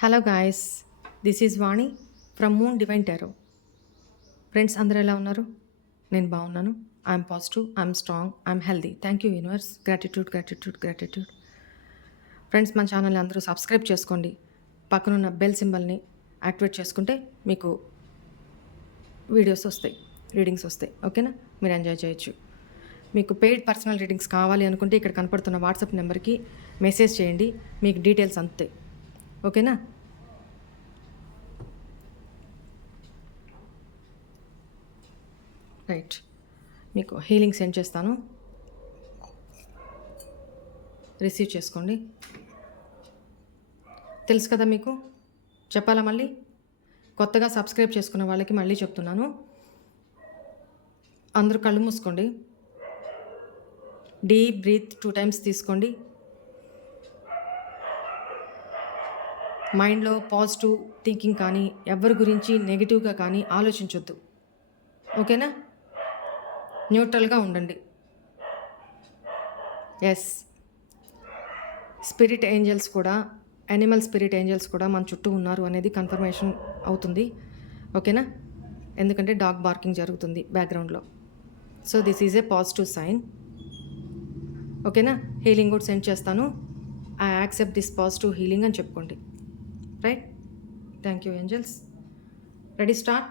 Hello guys this is Vani from moon divine tarot. Friends అందరూ ఎలా ఉన్నారు? నేను బాగున్నాను. I'm positive I'm strong I'm healthy thank you universe. Gratitude gratitude gratitude. Friends మన ఛానల్ని అందరూ సబ్స్క్రైబ్ చేసుకోండి. పక్కనున్న బెల్ సింబల్ని యాక్టివేట్ చేసుకుంటే మీకు వీడియోస్ వస్తాయి రీడింగ్స్ వస్తాయి. ఓకేనా? మీరు ఎంజాయ్ చేయొచ్చు. మీకు పెయిడ్ పర్సనల్ రీడింగ్స్ కావాలి అనుకుంటే ఇక్కడ కనపడుతున్న వాట్సాప్ నెంబర్కి మెసేజ్ చేయండి. మీకు డీటెయిల్స్ అంతే. ఓకేనా? రైట్. మీకు హీలింగ్ సెండ్ చేస్తాను. రిసీవ్ చేసుకోండి. తెలుసు కదా మీకు? చెప్పాలా మళ్ళీ? కొత్తగా సబ్స్క్రైబ్ చేసుకున్న వాళ్ళకి మళ్ళీ చెప్తున్నాను. అందరూ కళ్ళు మూసుకోండి. డీప్ బ్రీత్ టూ టైమ్స్ తీసుకోండి. మైండ్లో పాజిటివ్ థింకింగ్ కానీ ఎవరి గురించి నెగిటివ్గా కానీ ఆలోచించొద్దు. ఓకేనా? న్యూట్రల్గా ఉండండి. ఎస్ స్పిరిట్ ఏంజల్స్ కూడా యానిమల్ స్పిరిట్ ఏంజల్స్ కూడా మన చుట్టూ ఉన్నారు అనేది కన్ఫర్మేషన్ అవుతుంది. ఓకేనా? ఎందుకంటే డాగ్ బార్కింగ్ జరుగుతుంది బ్యాక్గ్రౌండ్లో. So this is a positive sign ఓకేనా? హీలింగ్ కూడా సెండ్ చేస్తాను. I accept this positive healing అని చెప్పుకోండి. Right thank you angels ready start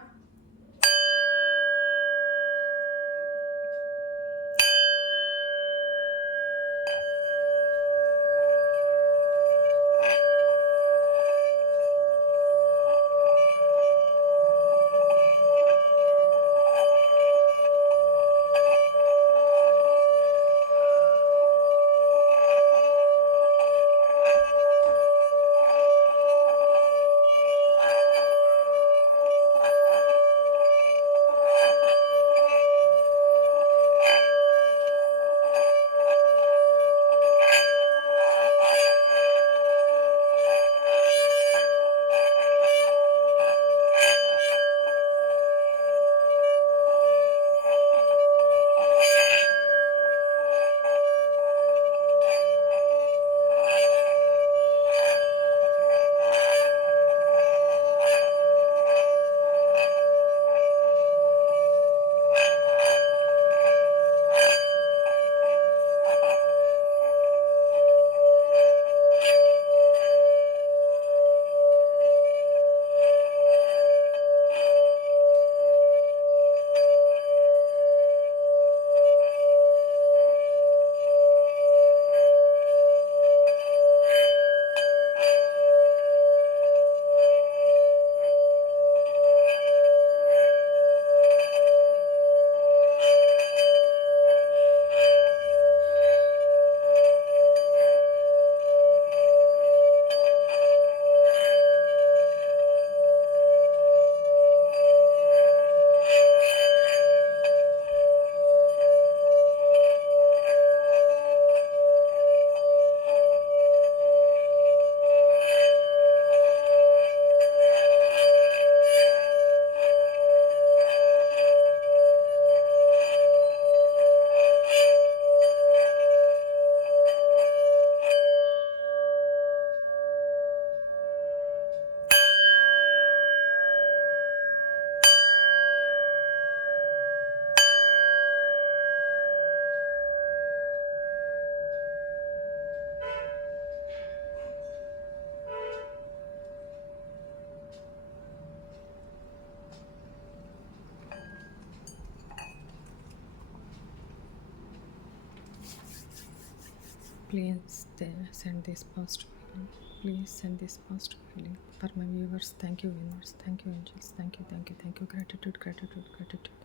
Please send this positive healing. Please send this positive healing for my viewers. Thank you, universe. Thank you, angels. Thank you, thank you, thank you. Gratitude, gratitude, gratitude.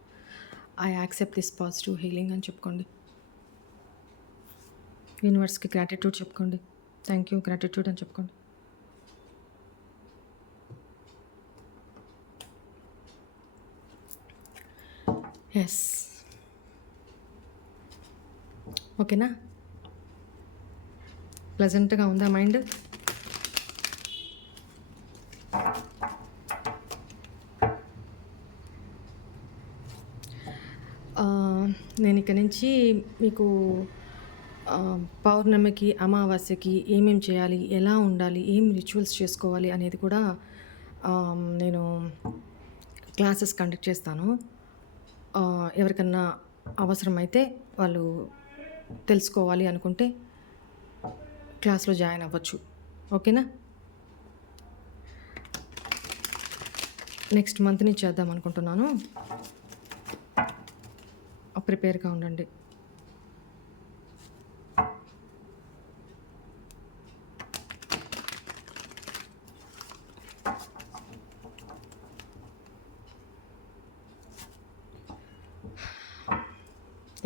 I accept this positive healing అని చెప్పుకోండి యూనివర్స్కి gratitude చెప్పుకోండి thank you gratitude అని చెప్పుకోండి yes ఓకేనా ప్లజెంట్గా ఉందా mind? నేను ఇక్కడి నుంచి మీకు పౌర్ణమికి అమావాస్యకి ఏమేం చేయాలి ఎలా ఉండాలి ఏం రిచువల్స్ చేసుకోవాలి అనేది కూడా నేను క్లాసెస్ కండక్ట్ చేస్తాను. ఎవరికన్నా అవసరమైతే వాళ్ళు తెలుసుకోవాలి అనుకుంటే క్లాస్లో జాయిన్ అవ్వచ్చు. ఓకేనా? నెక్స్ట్ మంత్ని చేద్దాం అనుకుంటున్నాను. ప్రిపేర్గా ఉండండి.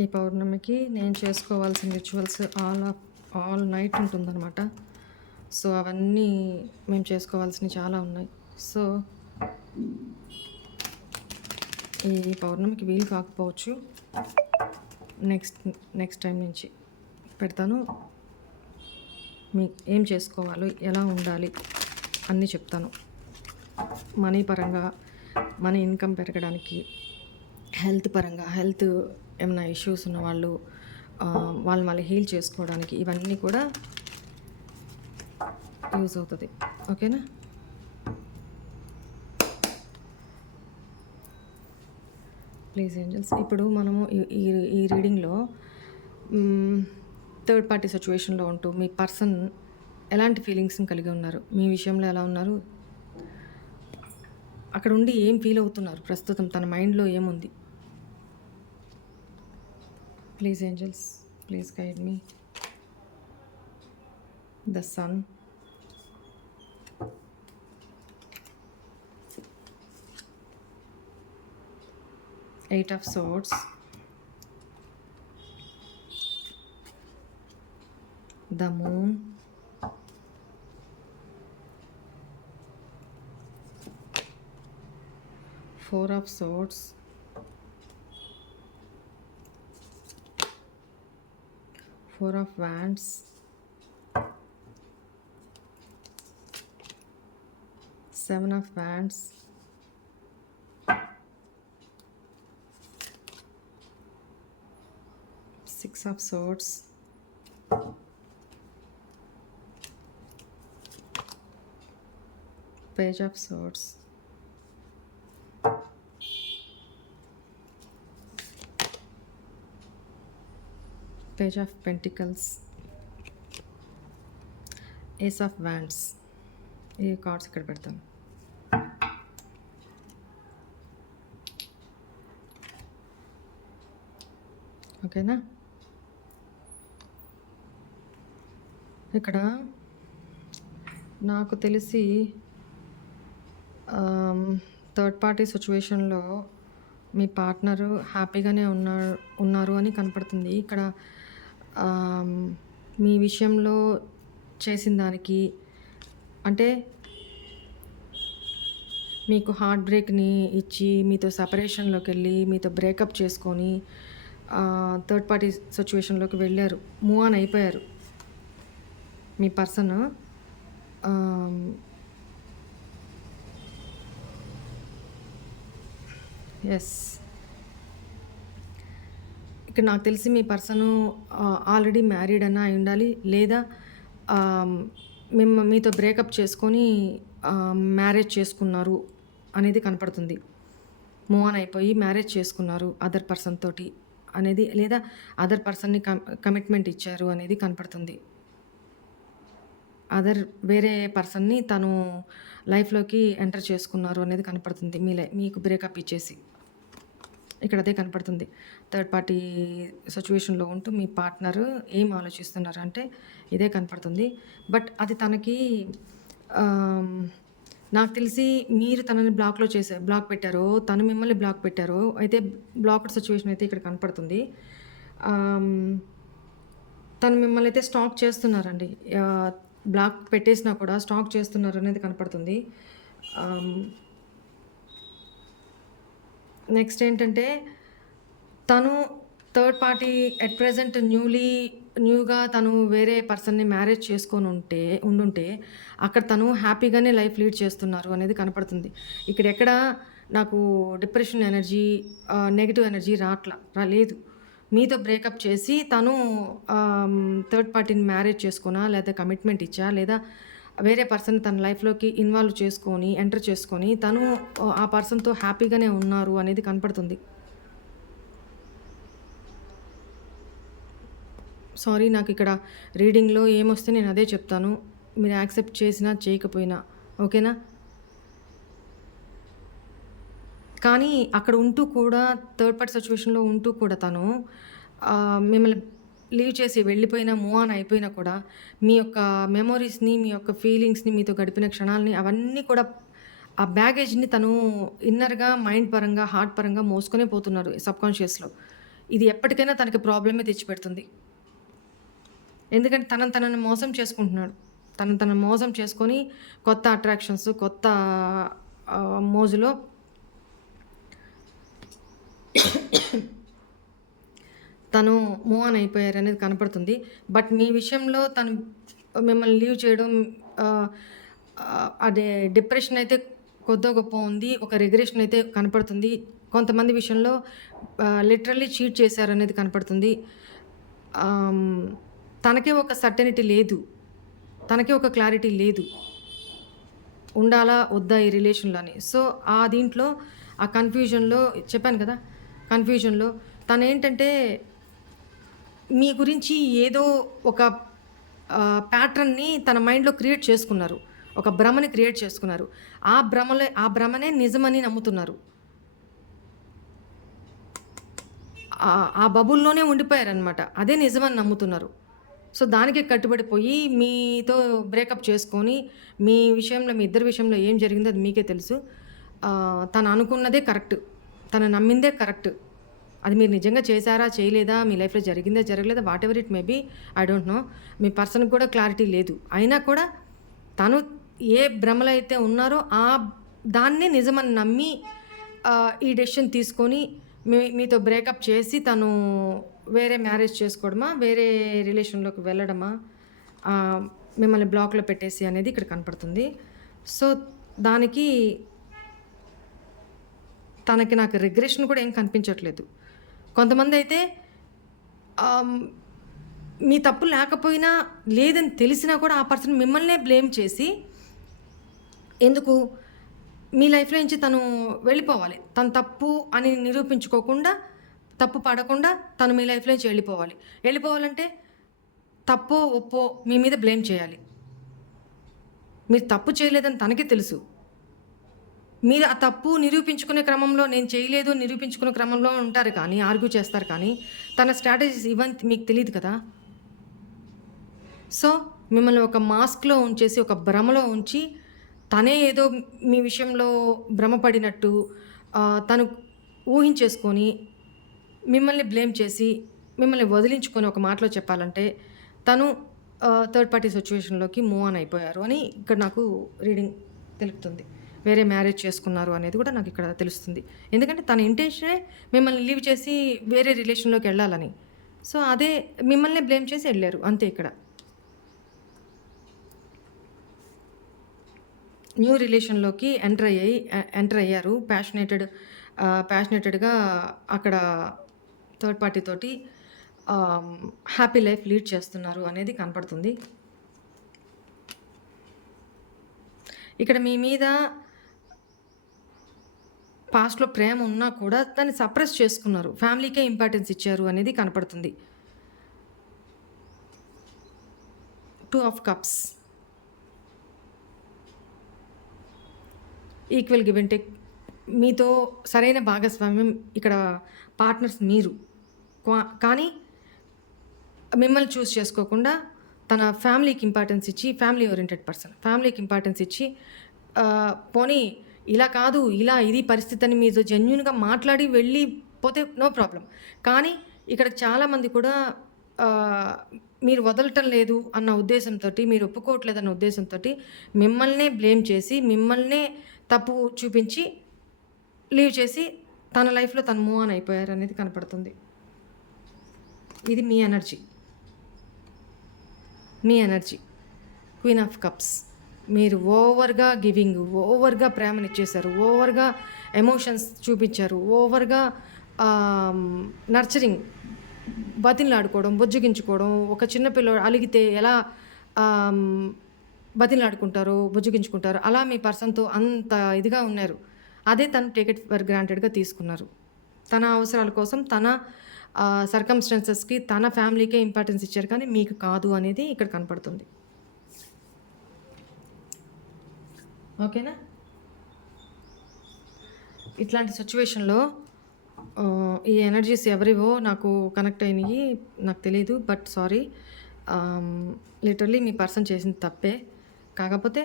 ఈ పౌర్ణమికి నేను చేసుకోవాల్సిన rituals all of all night ఉంటుందన్నమాట. సో అవన్నీ మేము చేసుకోవాల్సినవి చాలా ఉన్నాయి. సో ఈ పౌర్ణమికి వీలు కాకపోవచ్చు. నెక్స్ట్ నెక్స్ట్ టైం నుంచి పెడతాను. మీ ఏం చేసుకోవాలో ఎలా ఉండాలి అన్నీ చెప్తాను. మనీ పరంగా మన ఇన్కమ్ పెరగడానికి హెల్త్ పరంగా హెల్త్ ఏమైనా ఇష్యూస్ ఉన్న వాళ్ళు వాళ్ళు మళ్ళీ హీల్ చేసుకోవడానికి ఇవన్నీ కూడా యూజ్ అవుతుంది. ఓకేనా? ప్లీజ్ ఏంజల్స్ ఇప్పుడు మనము ఈ- ఈ ఈ రీడింగ్లో థర్డ్ పార్టీ సిచ్యువేషన్లో ఉంటూ మీ పర్సన్ ఎలాంటి ఫీలింగ్స్ని కలిగి ఉన్నారు? మీ విషయంలో ఎలా ఉన్నారు? అక్కడ ఉండి ఏం ఫీల్ అవుతున్నారు? ప్రస్తుతం తన మైండ్లో ఏముంది? Please, angels, please guide me. The sun. Eight of Swords. The moon. Four of Swords. Four of wands. Seven of wands. Six of swords. Page of swords page of pentacles ace of wands ఈ cards ఇక్కడ పెడతాను ఓకేనా? ఇక్కడ నాకు తెలిసి third party సిచ్యువేషన్లో మీ partner హ్యాపీగానే ఉన్నారు ఉన్నారు అని కనపడుతుంది. ఇక్కడ మీ విషయంలో చేసిన దానికి అంటే మీకు హార్ట్ బ్రేక్ని ఇచ్చి మీతో సపరేషన్లోకి వెళ్ళి మీతో బ్రేకప్ చేసుకొని థర్డ్ పార్టీ సిచ్యువేషన్లోకి వెళ్ళారు. మూవ్ ఆన్ అయిపోయారు. మీ పర్సన్ ఎస్ ఇక్కడ నాకు తెలిసి మీ పర్సన్ ఆల్రెడీ మ్యారీడ్ అన్న అయి ఉండాలి. లేదా మేము మీతో బ్రేకప్ చేసుకొని మ్యారేజ్ చేసుకున్నారు అనేది కనపడుతుంది. మూవ్ ఆన్ అయిపోయి మ్యారేజ్ చేసుకున్నారు అదర్ పర్సన్ తోటి అనేది లేదా అదర్ పర్సన్ని కమిట్మెంట్ ఇచ్చారు అనేది కనపడుతుంది. అదర్ వేరే పర్సన్ని తను లైఫ్లోకి ఎంటర్ చేసుకున్నారు అనేది కనపడుతుంది. మీ లై మీకు బ్రేకప్ ఇచ్చేసి. ఇక్కడ అదే కనపడుతుంది. థర్డ్ పార్టీ సిచ్యువేషన్లో ఉంటూ మీ పార్ట్నర్ ఏం ఆలోచిస్తున్నారు? అంటే ఇదే కనపడుతుంది. బట్ అది తనకి నాకు తెలిసి మీరు తనని బ్లాక్లో చేసే బ్లాక్ పెట్టారు తను మిమ్మల్ని బ్లాక్ పెట్టారు అయితే బ్లాక్డ్ సిచ్యువేషన్ అయితే ఇక్కడ కనపడుతుంది. తను మిమ్మల్ని అయితే స్టాక్ చేస్తున్నారండి. బ్లాక్ పెట్టేసినా కూడా స్టాక్ చేస్తున్నారు అనేది కనపడుతుంది. నెక్స్ట్ ఏంటంటే తను third party at present newly న్యూగా తను వేరే పర్సన్ని మ్యారేజ్ చేసుకొని ఉంటే ఉండుంటే అక్కడ తను హ్యాపీగానే లైఫ్ లీడ్ చేస్తున్నారు అనేది కనపడుతుంది. ఇక్కడ ఎక్కడ నాకు డిప్రెషన్ ఎనర్జీ నెగిటివ్ ఎనర్జీ రాట్లా రాలేదు. మీతో బ్రేకప్ చేసి తను థర్డ్ పార్టీని మ్యారేజ్ చేసుకున్నా లేదా కమిట్మెంట్ ఇచ్చా లేదా వేరే పర్సన్ తన లైఫ్లోకి ఇన్వాల్వ్ చేసుకొని ఎంటర్ చేసుకొని తను ఆ పర్సన్తో హ్యాపీగానే ఉన్నారు అనేది కనపడుతుంది. సారీ నాకు ఇక్కడ రీడింగ్లో ఏమొస్తే నేను అదే చెప్తాను. మీరు యాక్సెప్ట్ చేసినా చేయకపోయినా. ఓకేనా? కానీ అక్కడ ఉంటూ కూడా థర్డ్ పార్టీ సిచ్యువేషన్లో ఉంటూ కూడా తను మిమ్మల్ని లీవ్ చేసి వెళ్ళిపోయినా మూవ్ ఆన్ అయిపోయినా కూడా మీ యొక్క మెమొరీస్ని మీ యొక్క ఫీలింగ్స్ని మీతో గడిపిన క్షణాలని అవన్నీ కూడా ఆ బ్యాగేజ్ని తను ఇన్నర్గా మైండ్ పరంగా హార్ట్ పరంగా మోసుకునే పోతున్నారు సబ్కాన్షియస్లో ఇది ఎప్పటికైనా తనకి ప్రాబ్లమే తెచ్చిపెడుతుంది. ఎందుకంటే తనను తనని మోసం చేసుకుంటున్నాడు. తనను తన మోసం చేసుకొని కొత్త అట్రాక్షన్స్ కొత్త మోజులో తను మూవ్ ఆన్ అయిపోయారు అనేది కనపడుతుంది. బట్ మీ విషయంలో తను మిమ్మల్ని లీవ్ చేయడం అదే డిప్రెషన్ అయితే కొద్దో గొప్ప ఉంది ఒక రిగ్రెషన్ అయితే కనపడుతుంది. కొంతమంది విషయంలో లిటరల్లీ చీట్ చేశారనేది కనపడుతుంది. తనకే ఒక సర్టనిటీ లేదు. తనకే ఒక క్లారిటీ లేదు. ఉండాలా వద్దా ఈ రిలేషన్లో అని సో ఆ దీంట్లో ఆ కన్ఫ్యూజన్లో చెప్పాను కదా కన్ఫ్యూజన్లో తను ఏంటంటే మీ గురించి ఏదో ఒక ప్యాటర్న్ని తన మైండ్లో క్రియేట్ చేసుకున్నారు. ఒక భ్రమని క్రియేట్ చేసుకున్నారు. ఆ భ్రమలే ఆ భ్రమనే నిజమని నమ్ముతున్నారు. ఆ- బబుల్లోనే ఉండిపోయారనమాట అదే నిజమని నమ్ముతున్నారు. సో దానికి కట్టుబడిపోయి మీతో బ్రేకప్ చేసుకొని మీ విషయంలో మీ ఇద్దరి విషయంలో ఏం జరిగిందో అది మీకే తెలుసు. తను అనుకున్నదే కరెక్ట్. తను నమ్మిందే కరెక్ట్. అది మీరు నిజంగా చేశారా చేయలేదా మీ లైఫ్లో జరిగిందా జరగలేదా whatever it may be I don't know మీ పర్సన్కి కూడా క్లారిటీ లేదు. అయినా కూడా తను ఏ భ్రమలో అయితే ఉన్నారో ఆ దాన్ని నిజమని నమ్మి ఈ డెసిషన్ తీసుకొని మీ మీతో బ్రేకప్ చేసి తను వేరే మ్యారేజ్ చేసుకోవడమా వేరే రిలేషన్లోకి వెళ్ళడమా మిమ్మల్ని బ్లాక్లో పెట్టేసి అనేది ఇక్కడ కనపడుతుంది. సో దానికి తనకి నాకు రిగ్రెషన్ కూడా ఏం కనిపించట్లేదు. కొంతమంది అయితే మీ తప్పు లేకపోయినా లేదని తెలిసినా కూడా ఆ పర్సన్ మిమ్మల్నే బ్లేమ్ చేసి ఎందుకు? మీ లైఫ్లో నుంచి తను వెళ్ళిపోవాలి. తను తప్పు అని నిరూపించుకోకుండా తప్పు పడకుండా తను మీ లైఫ్లో నుంచి వెళ్ళిపోవాలి. వెళ్ళిపోవాలంటే తప్పో ఒప్పో మీ మీద బ్లేమ్ చేయాలి. మీరు తప్పు చేయలేదని తనకే తెలుసు. మీరు ఆ తప్పు నిరూపించుకునే క్రమంలో నేను చేయలేదు నిరూపించుకునే క్రమంలో ఉంటారు కానీ ఆర్గ్యూ చేస్తారు కానీ తన స్ట్రాటజీస్ ఇవన్నీ మీకు తెలియదు కదా? సో మిమ్మల్ని ఒక మాస్క్లో ఉంచేసి ఒక భ్రమలో ఉంచి తనే ఏదో మీ విషయంలో భ్రమపడినట్టు తను ఊహించేసుకొని మిమ్మల్ని బ్లేమ్ చేసి మిమ్మల్ని వదిలించుకొని ఒక మాటలో చెప్పాలంటే తను థర్డ్ పార్టీ సిచ్యువేషన్లోకి మూవ్ ఆన్ అయిపోయారు అని ఇక్కడ నాకు రీడింగ్ తెలుపుతుంది. వేరే మ్యారేజ్ చేసుకున్నారు అనేది కూడా నాకు ఇక్కడ తెలుస్తుంది. ఎందుకంటే తన ఇంటెన్షనే మిమ్మల్ని లీవ్ చేసి వేరే రిలేషన్లోకి వెళ్ళాలని. సో అదే మిమ్మల్ని బ్లేమ్ చేసి వెళ్ళారు. అంతే ఇక్కడ. న్యూ రిలేషన్లోకి ఎంటర్ అయ్యాయి ఎంటర్ అయ్యారు. ప్యాషనేటెడ్ ప్యాషనేటెడ్గా అక్కడ థర్డ్ పార్టీ తోటి హ్యాపీ లైఫ్ లీడ్ చేస్తున్నారు అనేది కనపడుతుంది. ఇక్కడ మీ మీద పాస్ట్లో ప్రేమ ఉన్నా కూడా దాన్ని సప్రెస్ చేసుకున్నారు. ఫ్యామిలీకే ఇంపార్టెన్స్ ఇచ్చారు అనేది కనపడుతుంది. Two of cups. Equal give and take. మీతో సరైన భాగస్వామ్యం ఇక్కడ పార్ట్నర్స్ మీరు. క్వా- కానీ మిమ్మల్ని చూస్ చేసుకోకుండా తన ఫ్యామిలీకి ఇంపార్టెన్స్ ఇచ్చి ఫ్యామిలీ ఓరియంటెడ్ పర్సన్ ఫ్యామిలీకి ఇంపార్టెన్స్ ఇచ్చి పోనీ ఇలా కాదు ఇలా ఇది పరిస్థితి అని మీతో జెన్యున్గా మాట్లాడి వెళ్ళిపోతే నో ప్రాబ్లం కానీ ఇక్కడ చాలామంది కూడా మీరు వదలటం లేదు అన్న ఉద్దేశంతో మీరు ఒప్పుకోవట్లేదు అన్న ఉద్దేశంతో మిమ్మల్నే బ్లేమ్ చేసి మిమ్మల్నే తప్పు చూపించి లీవ్ చేసి తన లైఫ్లో తను మూవ్ ఆన్ అయిపోయారు అనేది కనపడుతుంది. ఇది మీ ఎనర్జీ మీ ఎనర్జీ క్వీన్ ఆఫ్ కప్స్ మీరు ఓవర్గా గివింగ్ ఓవర్గా ప్రేమనిచ్చేశారు ఓవర్గా ఎమోషన్స్ చూపించారు ఓవర్గా నర్చరింగ్ బతిలాడుకోవడం బుజ్జగించుకోవడం ఒక చిన్న పిల్లడు అలిగితే ఎలా బతిలాడుకుంటారో బుజ్జగించుకుంటారో అలా మీ పర్సన్తో అంత ఇదిగా ఉన్నారు. అదే తను టికెట్ ఫర్ గ్రాంటెడ్గా తీసుకున్నారు. తన అవసరాల కోసం తన సర్కమ్స్టాన్సెస్కి తన ఫ్యామిలీకే ఇంపార్టెన్స్ ఇచ్చారు కానీ మీకు కాదు అనేది ఇక్కడ కనపడుతుంది. ఓకేనా? ఇట్లాంటి సిచ్యువేషన్లో ఈ ఎనర్జీస్ ఎవరివో నాకు కనెక్ట్ అయినాయి నాకు తెలియదు బట్ సారీ లిటరలీ మీ పర్సన్ చేసింది తప్పే. కాకపోతే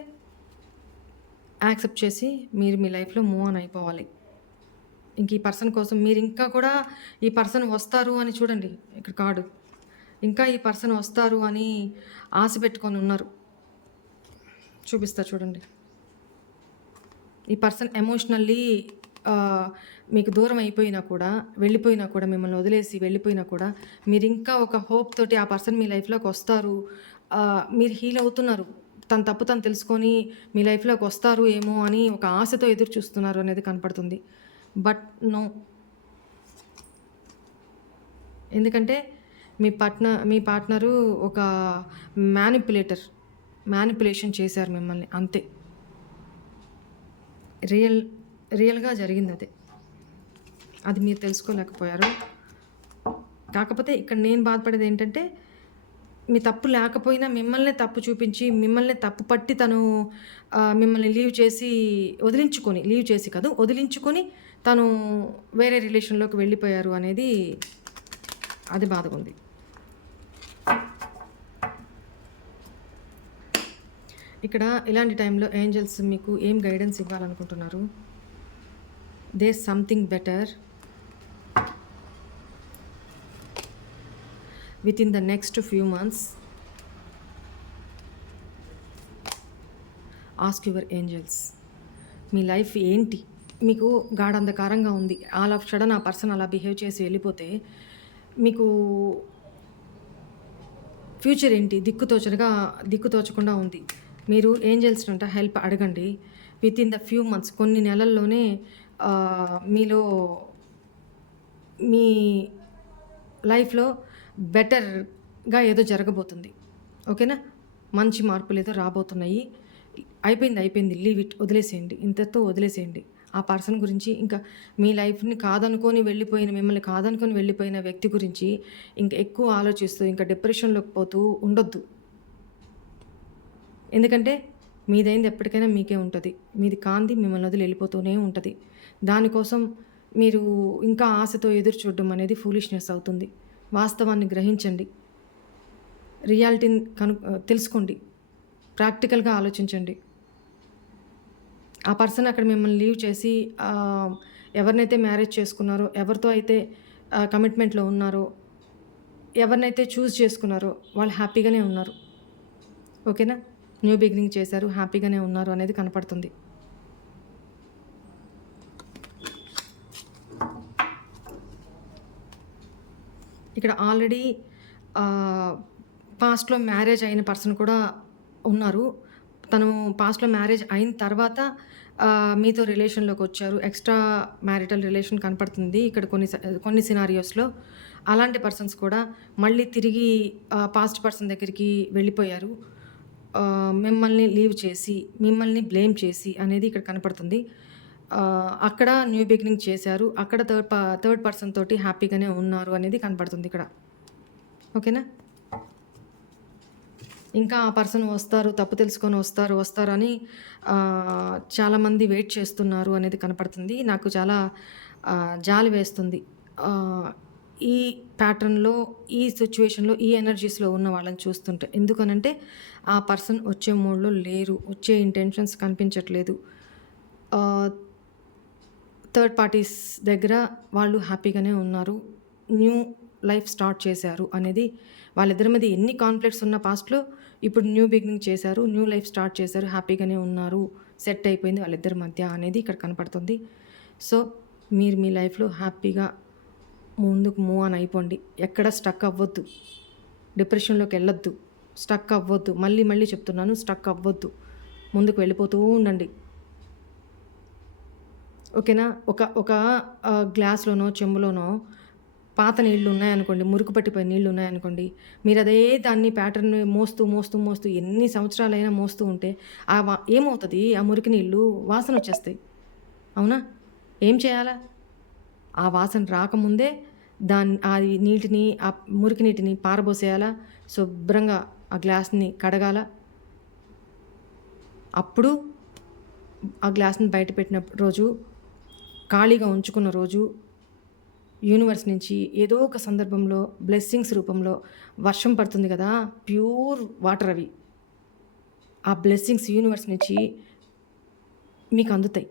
యాక్సెప్ట్ చేసి మీరు మీ లైఫ్లో మూవ్ ఆన్ అయిపోవాలి. ఇంక ఈ పర్సన్ కోసం మీరు ఇంకా కూడా ఈ పర్సన్ వస్తారు అని చూడండి ఇక్కడ కార్డు. ఇంకా ఈ పర్సన్ వస్తారు అని ఆశ పెట్టుకొని ఉన్నారు. చూపిస్తా చూడండి. ఈ పర్సన్ ఎమోషనల్లీ మీకు దూరం అయిపోయినా కూడా వెళ్ళిపోయినా కూడా మిమ్మల్ని వదిలేసి వెళ్ళిపోయినా కూడా మీరు ఇంకా ఒక హోప్ తోటి ఆ పర్సన్ మీ లైఫ్లోకి వస్తారు. మీరు హీల్ అవుతున్నారు. తన తప్పు తను తెలుసుకొని మీ లైఫ్లోకి వస్తారు ఏమో అని ఒక ఆశతో ఎదురు చూస్తున్నారు అనేది కనపడుతుంది. But no. ఎందుకంటే మీ పార్ట్నర్ మీ పార్ట్నరు ఒక మ్యానిపులేటర్ మ్యానిపులేషన్ చేశారు మిమ్మల్ని అంతే. రియల్ రియల్గా జరిగింది అది. అది మీరు తెలుసుకోలేకపోయారు. కాకపోతే ఇక్కడ నేను బాధపడేది ఏంటంటే మీ తప్పు లేకపోయినా మిమ్మల్ని తప్పు చూపించి మిమ్మల్ని తప్పు పట్టి తను మిమ్మల్ని లీవ్ చేసి వదిలించుకొని లీవ్ చేసి కాదు వదిలించుకొని తను వేరే రిలేషన్లోకి వెళ్ళిపోయారు అనేది అది బాధగా ఉంది. ఇక్కడ ఇలాంటి టైంలో ఏంజల్స్ మీకు ఏం guidance ఇవ్వాలనుకుంటున్నారు? They something better within the next few months ask your angels me life ఏంటి? మీకు గాఢంధకారంగా ఉంది. ఆల్ ఆఫ్ సడన్ ఆ పర్సన్ అలా బిహేవ్ చేసి వెళ్ళిపోతే మీకు ఫ్యూచర్ ఏంటి? దిక్కుతోచనగా దిక్కుతోచకుండా ఉంది. మీరు ఏంజల్స్ అంట హెల్ప్ అడగండి. Within the few months కొన్ని నెలల్లోనే మీలో మీ లైఫ్లో బెటర్గా ఏదో జరగబోతుంది. ఓకేనా? మంచి మార్పులు ఏదో రాబోతున్నాయి. అయిపోయింది అయిపోయింది. లీవ్ ఇట్ వదిలేసేయండి. ఇంతతో వదిలేసేయండి. ఆ పర్సన్ గురించి ఇంకా మీ లైఫ్ని కాదనుకొని వెళ్ళిపోయిన మిమ్మల్ని కాదనుకొని వెళ్ళిపోయిన వ్యక్తి గురించి ఇంకా ఎక్కువ ఆలోచిస్తూ ఇంకా డిప్రెషన్లోకి పోతూ ఉండొద్దు. ఎందుకంటే మీదైంది ఎప్పటికైనా మీకే ఉంటుంది. మీది కాంది మిమ్మల్ని వదిలి వెళ్ళిపోతూనే ఉంటుంది. దానికోసం మీరు ఇంకా ఆశతో ఎదురు చూడడం అనేది ఫూలిష్నెస్ అవుతుంది. వాస్తవాన్ని గ్రహించండి. రియాలిటీని కను తెలుసుకోండి. ప్రాక్టికల్గా ఆలోచించండి. ఆ పర్సన్ అక్కడ మిమ్మల్ని లీవ్ చేసి ఎవరినైతే మ్యారేజ్ చేసుకున్నారో ఎవరితో అయితే కమిట్మెంట్లో ఉన్నారో ఎవరినైతే చూస్ చేసుకున్నారో వాళ్ళు హ్యాపీగానే ఉన్నారు. ఓకేనా? న్యూ బిగినింగ్ చేశారు హ్యాపీగానే ఉన్నారు అనేది కనపడుతుంది. ఇక్కడ ఆల్రెడీ పాస్ట్లో మ్యారేజ్ అయిన పర్సన్ కూడా ఉన్నారు. తను పాస్ట్లో మ్యారేజ్ అయిన తర్వాత మీతో రిలేషన్లోకి వచ్చారు. ఎక్స్ట్రా మ్యారిటల్ రిలేషన్ కనపడుతుంది ఇక్కడ కొన్ని స- కొన్ని సినారియోస్లో అలాంటి పర్సన్స్ కూడా మళ్ళీ తిరిగి పాస్ట్ పర్సన్ దగ్గరికి వెళ్ళిపోయారు. మిమ్మల్ని లీవ్ చేసి మిమ్మల్ని బ్లేమ్ చేసి అనేది ఇక్కడ కనపడుతుంది. అక్కడ న్యూ బిగినింగ్ చేశారు. అక్కడ థర్డ్ థర్డ్ పర్సన్ తోటి హ్యాపీగానే ఉన్నారు అనేది కనపడుతుంది ఇక్కడ. ఓకేనా? ఇంకా ఆ పర్సన్ వస్తారు తప్పు తెలుసుకొని వస్తారు వస్తారని చాలామంది వెయిట్ చేస్తున్నారు అనేది కనపడుతుంది. నాకు చాలా జాలి వేస్తుంది. ఈ ప్యాటర్న్లో ఈ సిచ్యువేషన్లో ఈ ఎనర్జీస్లో ఉన్న వాళ్ళని చూస్తుంటే. ఎందుకనంటే ఆ పర్సన్ వచ్చే మూడ్లో లేరు వచ్చే ఇంటెన్షన్స్ కనిపించట్లేదు. థర్డ్ పార్టీస్ దగ్గర వాళ్ళు హ్యాపీగానే ఉన్నారు. న్యూ లైఫ్ స్టార్ట్ చేశారు అనేది వాళ్ళిద్దరి మీద ఎన్ని కాన్ఫ్లిక్ట్స్ ఉన్న పాస్ట్లో ఇప్పుడు న్యూ బిగినింగ్ చేశారు న్యూ లైఫ్ స్టార్ట్ చేశారు హ్యాపీగానే ఉన్నారు సెట్ అయిపోయింది వాళ్ళిద్దరి మధ్య అనేది ఇక్కడ కనపడుతుంది. సో మీరు మీ లైఫ్లో హ్యాపీగా ముందుకు మూవ్ అని అయిపోండి. ఎక్కడ స్టక్ అవ్వద్దు. డిప్రెషన్లోకి వెళ్ళొద్దు. స్టక్ అవ్వద్దు. మళ్ళీ మళ్ళీ చెప్తున్నాను స్టక్ అవ్వద్దు. ముందుకు వెళ్ళిపోతూ ఉండండి. ఓకేనా? ఒక ఒక గ్లాస్లోనో చెంబులోనో పాత నీళ్ళు ఉన్నాయనుకోండి మురుకు పట్టిపోయిన నీళ్ళు ఉన్నాయనుకోండి మీరు అదే దాన్ని ప్యాటర్న్ మోస్తూ మోస్తూ మోస్తూ ఎన్ని సంవత్సరాలైనా మోస్తూ ఉంటే ఆ వా ఏమవుతుంది? ఆ మురికి నీళ్ళు వాసన వచ్చేస్తాయి. అవునా? ఏం చేయాలా? ఆ వాసన రాకముందే దాన్ని ఆ నీటిని ఆ మురికి నీటిని పారబోసేయాలా? శుభ్రంగా ఆ గ్లాస్ని కడగాల. అప్పుడు ఆ గ్లాస్ని బయట పెట్టిన రోజు ఖాళీగా ఉంచుకున్న రోజు యూనివర్స్ నుంచి ఏదో ఒక సందర్భంలో బ్లెస్సింగ్స్ రూపంలో వర్షం పడుతుంది కదా ప్యూర్ వాటర్ అవి. ఆ బ్లెస్సింగ్స్ యూనివర్స్ నుంచి మీకు అందుతాయి.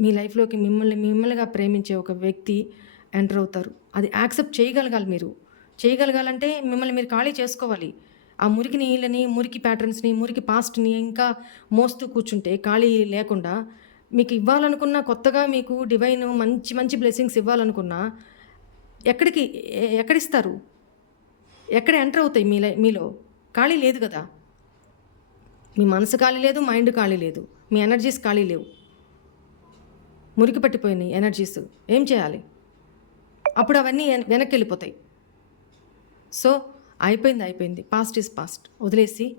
మీ లైఫ్లోకి మిమ్మల్ని మిమ్మల్నిగా ప్రేమించే ఒక వ్యక్తి ఎంటర్ అవుతారు. అది యాక్సెప్ట్ చేయగలగాలి మీరు. చేయగలగాలంటే మిమ్మల్ని మీరు ఖాళీ చేసుకోవాలి. ఆ మురికి నీళ్ళని మురికి ప్యాటర్న్స్ని మురికి పాస్ట్ని ఇంకా మోస్తూ కూర్చుంటే ఖాళీ లేకుండా మీకు ఇవ్వాలనుకున్న కొత్తగా మీకు డివైన్ మంచి మంచి బ్లెస్సింగ్స్ ఇవ్వాలనుకున్నా ఎక్కడికి ఎక్కడిస్తారు? ఎక్కడ ఎంటర్ అవుతాయి మీ లై- మీలో? ఖాళీ లేదు కదా? మీ మనసు ఖాళీ లేదు మైండ్ ఖాళీ లేదు మీ ఎనర్జీస్ ఖాళీ లేవు. మురికి పట్టిపోయినాయి ఎనర్జీస్ ఏం చేయాలి? అప్పుడు అవన్నీ వెనక్కి వెళ్ళిపోతాయి. సో అయిపోయింది అయిపోయింది. పాస్ట్ ఈజ్ పాస్ట్ వదిలేసి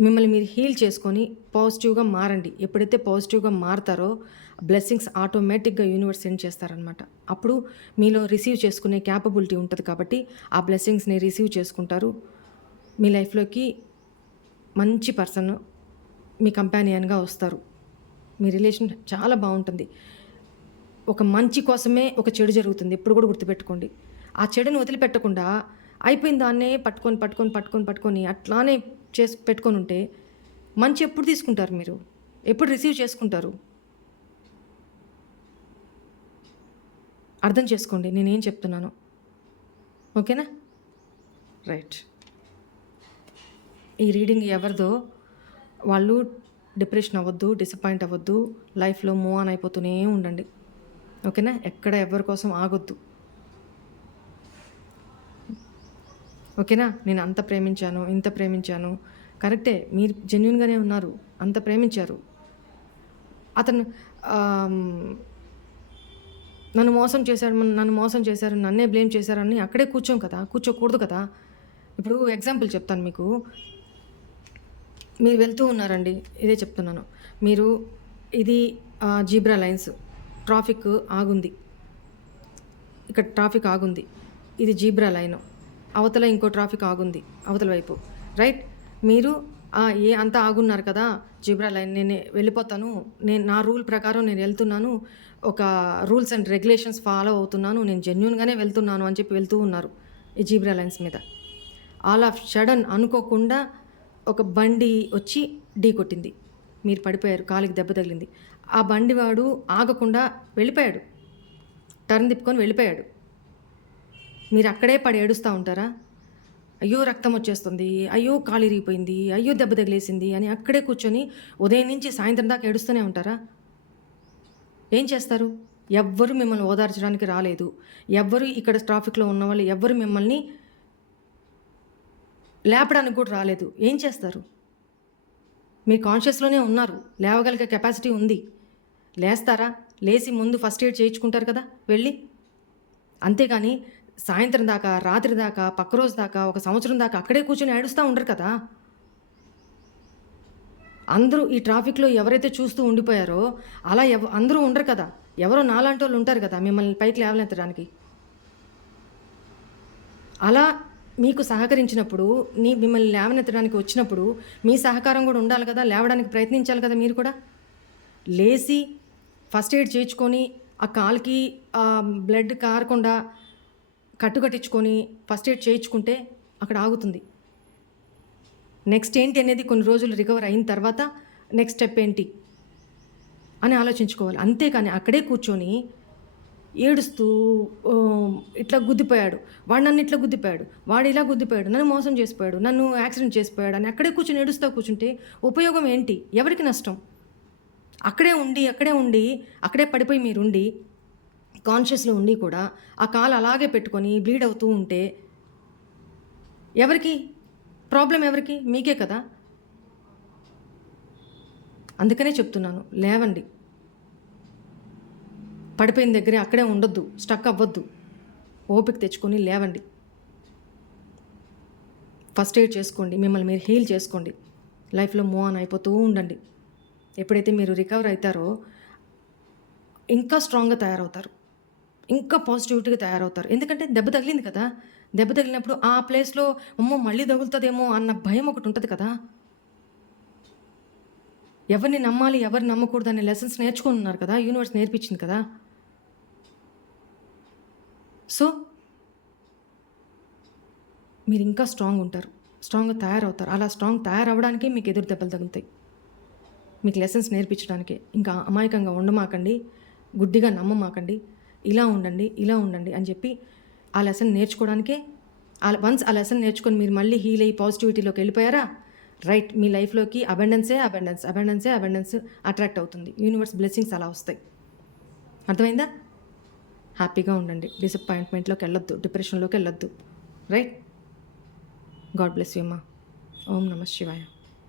మిమ్మల్ని మీరు హీల్ చేసుకొని పాజిటివ్గా మారండి. ఎప్పుడైతే పాజిటివ్గా మారతారో బ్లెస్సింగ్స్ ఆటోమేటిక్గా యూనివర్స్ సెండ్ చేస్తారనమాట అప్పుడు మీలో రిసీవ్ చేసుకునే క్యాపబిలిటీ ఉంటుంది కాబట్టి ఆ బ్లెస్సింగ్స్ని రిసీవ్ చేసుకుంటారు. మీ లైఫ్లోకి మంచి పర్సన్ మీ కంపానియన్గా వస్తారు. మీ రిలేషన్ చాలా బాగుంటుంది. ఒక మంచి కోసమే ఒక చెడు జరుగుతుంది. ఎప్పుడు కూడా గుర్తుపెట్టుకోండి. ఆ చెడుని వదిలిపెట్టకుండా అయిపోయిన దాన్నే పట్టుకొని పట్టుకొని పట్టుకొని పట్టుకొని అట్లానే చేసి పెట్టుకొని ఉంటే మంచి ఎప్పుడు తీసుకుంటారు మీరు? ఎప్పుడు రిసీవ్ చేసుకుంటారు? అర్థం చేసుకోండి నేనేం చెప్తున్నాను. ఓకేనా? రైట్. ఈ రీడింగ్ ఎవరిదో వాళ్ళు డిప్రెషన్ అవ్వద్దు డిసప్పాయింట్ అవ్వద్దు లైఫ్లో మూవ్ ఆన్ అయిపోతూనే ఉండండి. ఓకేనా? ఎక్కడ ఎవరి కోసం ఆగొద్దు. ఓకేనా? నేను అంత ప్రేమించాను ఇంత ప్రేమించాను. కరెక్టే మీరు జెన్యున్గానే ఉన్నారు అంత ప్రేమించారు. అతను నన్ను మోసం చేశారు నన్ను మోసం చేశారు నన్నే బ్లేమ్ చేశారని అక్కడే కూర్చోం కదా కూర్చోకూడదు కదా. ఇప్పుడు ఎగ్జాంపుల్ చెప్తాను మీకు. మీరు వెళ్తూ ఉన్నారండి ఇదే చెప్తున్నాను. మీరు ఇది జీబ్రా లైన్స్ ట్రాఫిక్ ఆగుంది. ఇక్కడ ట్రాఫిక్ ఆగుంది. ఇది జీబ్రా లైను. అవతల ఇంకో ట్రాఫిక్ ఆగుంది అవతల వైపు. రైట్? మీరు ఏ అంతా ఆగున్నారు కదా జీబ్రా లైన్ నేను వెళ్ళిపోతాను. నేను నా రూల్ ప్రకారం నేను వెళ్తున్నాను. ఒక రూల్స్ అండ్ రెగ్యులేషన్స్ ఫాలో అవుతున్నాను. నేను జెన్యున్గానే వెళ్తున్నాను అని చెప్పి వెళ్తూ ఉన్నారు ఈ జీబ్రా లైన్స్ మీద. ఆల్ ఆఫ్ సడన్ అనుకోకుండా ఒక బండి వచ్చి ఢీ కొట్టింది. మీరు పడిపోయారు కాలికి దెబ్బ తగిలింది. ఆ బండి వాడు ఆగకుండా వెళ్ళిపోయాడు. టర్న్ తిప్పుకొని వెళ్ళిపోయాడు. మీరు అక్కడే పడి ఏడుస్తూ ఉంటారా? అయ్యో రక్తం వచ్చేస్తుంది. అయ్యో కాలు ఇరిగిపోయింది. అయ్యో దెబ్బ తగిలేసింది అని అక్కడే కూర్చొని ఉదయం నుంచి సాయంత్రం దాకా ఏడుస్తూనే ఉంటారా? ఏం చేస్తారు? ఎవ్వరు మిమ్మల్ని ఓదార్చడానికి రాలేదు. ఎవ్వరు ఇక్కడ ట్రాఫిక్లో ఉన్న వాళ్ళు ఎవ్వరు మిమ్మల్ని లేపడానికి కూడా రాలేదు. ఏం చేస్తారు? మీరు కాన్షియస్లోనే ఉన్నారు. లేవగలిగే కెపాసిటీ ఉంది. లేస్తారా? లేచి ముందు ఫస్ట్ ఎయిడ్ చేయించుకుంటారు కదా వెళ్ళి. అంతేగాని సాయంత్రం దాకా రాత్రి దాకా పక్క రోజు దాకా ఒక సంవత్సరం దాకా అక్కడే కూర్చొని ఏడుస్తూ ఉండరు కదా? అందరూ ఈ ట్రాఫిక్లో ఎవరైతే చూస్తూ ఉండిపోయారో అలా ఎవ అందరూ ఉండరు కదా? ఎవరో నాలాంటి వాళ్ళు ఉంటారు కదా మిమ్మల్ని పైకి లేవలెత్తడానికి అలా మీకు సహకరించినప్పుడు నీ మిమ్మల్ని లేవనెత్తడానికి వచ్చినప్పుడు మీ సహకారం కూడా ఉండాలి కదా? లేవడానికి ప్రయత్నించాలి కదా మీరు కూడా? లేచి ఫస్ట్ ఎయిడ్ చేయించుకొని ఆ కాల్కి బ్లడ్ కారకుండా కట్టు కట్టించుకొని ఫస్ట్ ఎయిడ్ చేయించుకుంటే అక్కడ ఆగుతుంది. నెక్స్ట్ ఏంటి అనేది కొన్ని రోజులు రికవర్ అయిన తర్వాత నెక్స్ట్ స్టెప్ ఏంటి అని ఆలోచించుకోవాలి. అంతేకాని అక్కడే కూర్చొని ఏడుస్తూ ఇట్లా గుద్దిపోయాడు. వాడు నన్ను ఇట్లా గుద్దిపోయాడు. వాడు ఇలా గుద్దిపోయాడు. నన్ను మోసం చేసిపోయాడు. నన్ను యాక్సిడెంట్ చేసిపోయాడు అని అక్కడే కూర్చొని ఏడుస్తూ కూర్చుంటే ఉపయోగం ఏంటి? ఎవరికి నష్టం? అక్కడే ఉండి అక్కడే ఉండి అక్కడే పడిపోయి మీరు ఉండి కాన్షియస్లో ఉండి కూడా ఆ కాలు అలాగే పెట్టుకొని బ్లీడ్ అవుతూ ఉంటే ఎవరికి? ప్రాబ్లం ఎవరికి? మీకే కదా? అందుకనే చెప్తున్నాను లేవండి. పడిపోయిన దగ్గరే అక్కడే ఉండొద్దు స్టక్ అవ్వద్దు. ఓపిక తెచ్చుకొని లేవండి. ఫస్ట్ ఎయిడ్ చేసుకోండి మిమ్మల్ని మీరు హీల్ చేసుకోండి. లైఫ్లో మూవ్ ఆన్ అయిపోతూ ఉండండి. ఎప్పుడైతే మీరు రికవర్ అవుతారో ఇంకా స్ట్రాంగ్గా తయారవుతారు. ఇంకా పాజిటివిటీగా తయారవుతారు. ఎందుకంటే దెబ్బ తగిలింది కదా. దెబ్బ తగిలినప్పుడు ఆ ప్లేస్లో అమ్మో మళ్ళీ తగులుతుందేమో అన్న భయం ఒకటి ఉంటుంది కదా. ఎవరిని నమ్మాలి ఎవరిని నమ్మకూడదు అనే లెసన్స్ నేర్చుకొని ఉన్నారు కదా. యూనివర్స్ నేర్పించింది కదా. సో మీరు ఇంకా స్ట్రాంగ్ ఉంటారు. స్ట్రాంగ్గా తయారవుతారు. అలా స్ట్రాంగ్ తయారవడానికి మీకు ఎదురు దెబ్బలు తగులుతాయి. మీకు లెసన్స్ నేర్పించడానికి. ఇంకా అమాయకంగా ఉండమాకండి. గుడ్డిగా నమ్మమాకండి. ఇలా ఉండండి ఇలా ఉండండి అని చెప్పి ఆ లెసన్ నేర్చుకోవడానికే ఆ వన్స్ ఆ లెసన్ నేర్చుకొని మీరు మళ్ళీ హీల్ అయ్యి పాజిటివిటీలోకి వెళ్ళిపోయారా? రైట్ మీ లైఫ్లోకి అబెండెన్సే అబెండెన్స్ అబెండెన్సే అబెండెన్స్ అట్రాక్ట్ అవుతుంది. యూనివర్స్ బ్లెస్సింగ్స్ అలా వస్తాయి. అర్థమైందా? హ్యాపీగా ఉండండి. డిసప్పాయింట్మెంట్లోకి వెళ్ళొద్దు. డిప్రెషన్లోకి వెళ్ళొద్దు. రైట్ గాడ్ బ్లెస్ యూ అమ్మా ఓం నమ శివాయ